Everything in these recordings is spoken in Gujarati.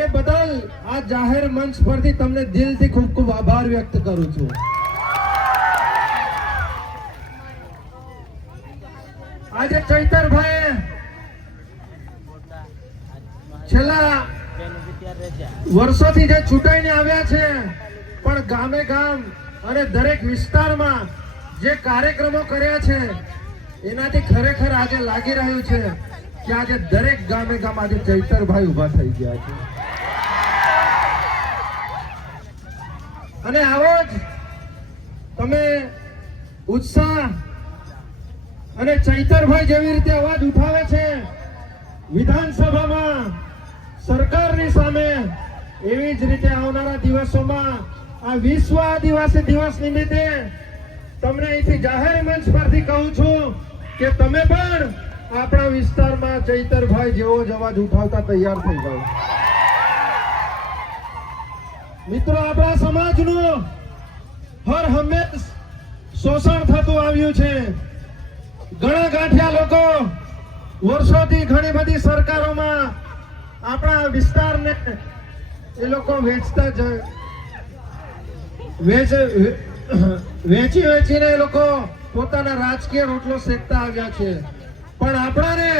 એ બદલ આ જાહેર મંચ પરથી તમને દિલથી ખૂબ ખૂબ આભાર વ્યક્ત કરું છું. આજે ચૈતરભાઈ છેલ્લા વર્ષોથી જે ચૂંટાઈને આવ્યા છે, પણ ગામે ગામ અને દરેક વિસ્તારમાં જે કાર્યક્રમો કર્યા છે, એનાથી ખરેખર આજે લાગી રહ્યું છે કે આજે દરેક ગામે ગામ આજે ચૈતરભાઈ ઊભા થઈ ગયા છે. અને આવો જ તમે ઉત્સાહ અને ચૈતરભાઈ જેવી રીતે અવાજ ઉઠાવે છે, વિધાનસભામાં સરકારની સામે એવી જ રીતે આવનારા દિવસોમાં આ વિશ્વ આદિવાસી દિવસ નિમિત્તે તમને અહીંથી જાહેર મંચ પરથી કહું છું કે તમે પણ આપણા વિસ્તારમાં ચૈતરભાઈ જેવો જ અવાજ ઉઠાવતા તૈયાર થઈ જાઓ. મિત્રો, આપણા સમાજનું હર હંમેશ શોષણ થતું આવ્યું છે. ઘણા ગાંઠિયા લોકો વર્ષોથી ઘણી બધી સરકારોમાં આપણા વિસ્તારને એ લોકો વેચતા જ વેચી વેચીને એ લોકો પોતાના રાજકીય રોટલો શેકતા આવ્યા છે. પણ આપણાને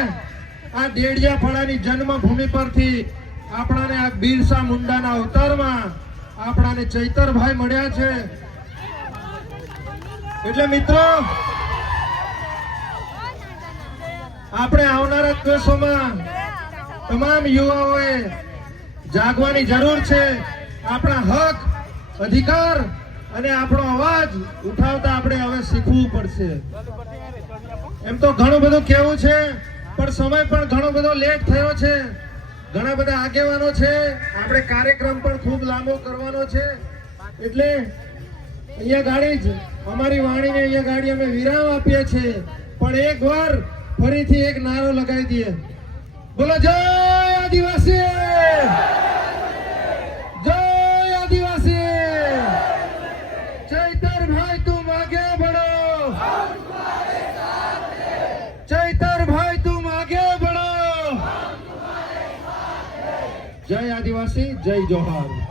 આ ડેડિયાપાડાની જન્મભૂમિ પરથી આપણાને આ બિરસા મુંડાના અવતારમાં આપણાને ચૈતરભાઈ મળ્યા છે. એટલે મિત્રો, આપણે આવનારા દિવસોમાં તમામ યુવાઓએ જાગવાની જરૂર છે. આપણા હક, અધિકાર અને આપણો અવાજ ઉઠાવતા આપણે હવે શીખવું પડશે. એમ તો ઘણું બધું કેવું છે, પણ સમય પણ ઘણો બધો લેટ થયો છે. ઘણા બધા આગેવાનો છે. આપણે કાર્યક્રમ પણ ખૂબ લાંબો કરવાનો છે. એટલે અહીંયા ગાડી જ, અમારી વાણીને અહીંયા ગાડી અમે વિરામ આપીએ છીએ. પણ એક વાર ફરીથી એક નારો લગાવી દઈએ. બોલો, જય આદિવાસી જય આદિવાસી ચૈતરભાઈ તું માગે બળો ચૈતરભાઈ તું માગે બળો જય આદિવાસી જય જોહાર.